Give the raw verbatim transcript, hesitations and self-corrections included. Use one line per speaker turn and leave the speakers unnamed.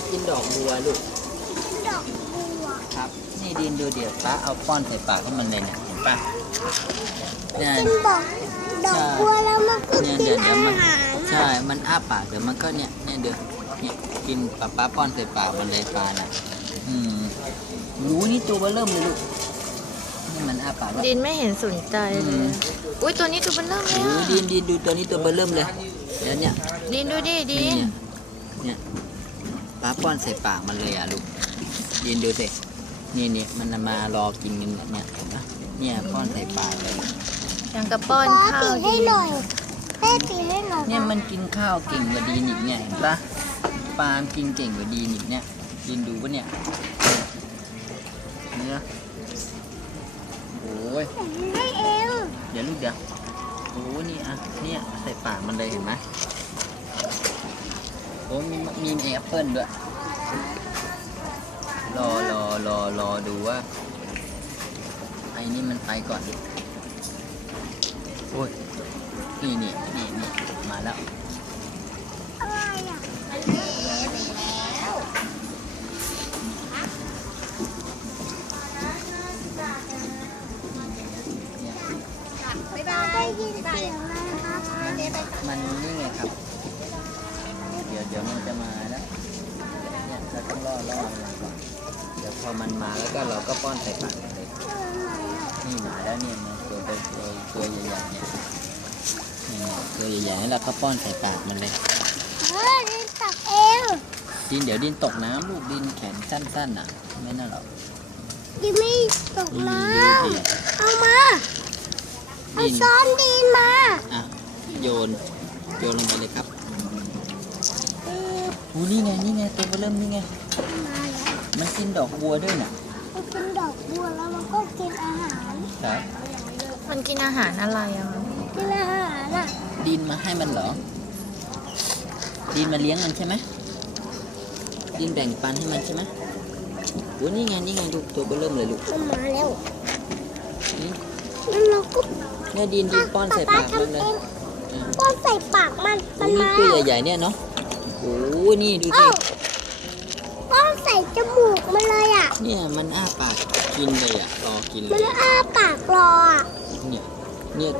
กินดอกบัวลูก
ดอกบัว
ครับนี่ดินดูเดี๋ยวป้าเอาป้อนใส่ปากของมันเลยเนี่ยเห็นปะเนี่ย
กินดอกดอกบัวแล้วมันก็
เนี่ย
กิ
เดี๋ย
น
วเดี๋ย
อาว
มัน
หาร
ใช่มันอ้าปากเดี๋ยวมันก็เนี่ยเนี่ยเดี๋ยวเนี่ยกินป้าป้าป้อนใส่ปากมันเลยปลาน่ะอืมหูนี่ตัวเบอเริ่มเลยลูกนี่มันอ้าปากแล้ว
ดินไม่เห็นสนใจเลย อุ้ยตัวนี้ตัวมันเริ่มเลย
หู
อะ
ดินดินดูตัวนี้ตัวเบอเริ่มเลยเดี๋ยวเนี่ย
ดินดูดิดิ
นี่
น
เนี่ยเนี่ยป้าป้อนใส่ปากมันเลยอ่ะลูกดินดูสินี่นี่มันมารอกินกันเนี่ยเห็นปะเนี่ยป้อนใส่ปากเลย
ยังกระป้อน
ป้า
ข้า
ตี
ว
ให้
ดิน
หน่อยแม่ตีให้หน่อย
เนี่ยมันกินข้าวเก่งกว่าดีนิกเนี่ยเห็นปะปลากินเก่งกว่าดีนิกเนี่ยกินดูปะเนี่ยเนี่ยโอ้ย
ให้เอง
เดี๋ยวลูกเดี๋ยวโอ้นี่อ่ะเนี่ยใส่ปากมันเลยเห็นไหมโอ้มีมีแอปเปิ้ลด้วยรอรอรอรอดูว่าไอ้นี่มันไปก่อนโอ้ยนี่นี่นี่นี่มาแล้ว
อะไรอ่ะได้ยินเสียงนะครับ
มันนี่ไงครับ เดี๋ยวเดี๋ยวมันจะมาแล้วเนี่ยเราต้องล่อล่อมันก่อนเดี๋ยวพอมันมาแล้วก็เราก็ป้อนใส่ปากมันเลยนี่มาแล้วเนี่ยมันตัวตัวตัวตัวใหญ่ๆเนี่ยนี่ตัวใหญ่ๆแล้วเราก็ป้อนใส่ปากมันเลย
เฮ้ยดินตักเอง
ดินเดี๋ยวดินตกน้ำลูกดินแขนสั้นๆน่ะไม่น่าหรอก
ดินไม่ตก
นี่
น้
ดูสิ
ำเอามาเอา
ดิน
ซ้อนดินมา
อ่ะโยนโยนลงไปเลยครับ
เออ
อู้นี่ไงนี่ไงตัวเริ่มนี่ไง
มาแล้ว
มันกินดอกบัวด้วยน่ะ
มันกินดอกบัวแล้วมันก็กินอาหาร
ครับ
มันกินอาหารอะไรอ่ะ
กินอาหารอ่ะ
ดินมาให้มันเหรอดินมาเลี้ยงมันใช่ไหมดินแบ่งปันให้มันใช่ไหมโอ้นี่ไงนี่ไงลูกตัวเริ่มเลยลูก
มันมาแล้ว
นี่
แล้วเราก็
เนี่ยดินดินป้อนใส่ปากมันเลย
ป้อนใส่ปากมัน
โอ้
มัน
นี่
มา
ตัวใหญ่ๆเนี่ยเนาะโอ้นี่ดูสิ
เอ้าป้อนใส่จมูกมันเลยอ่ะ
เนี่ยมันอ้าปากกินเลยอ่ะรอกินเล
มัน
ย
อ้าปากรออ่ะ
เนี่ย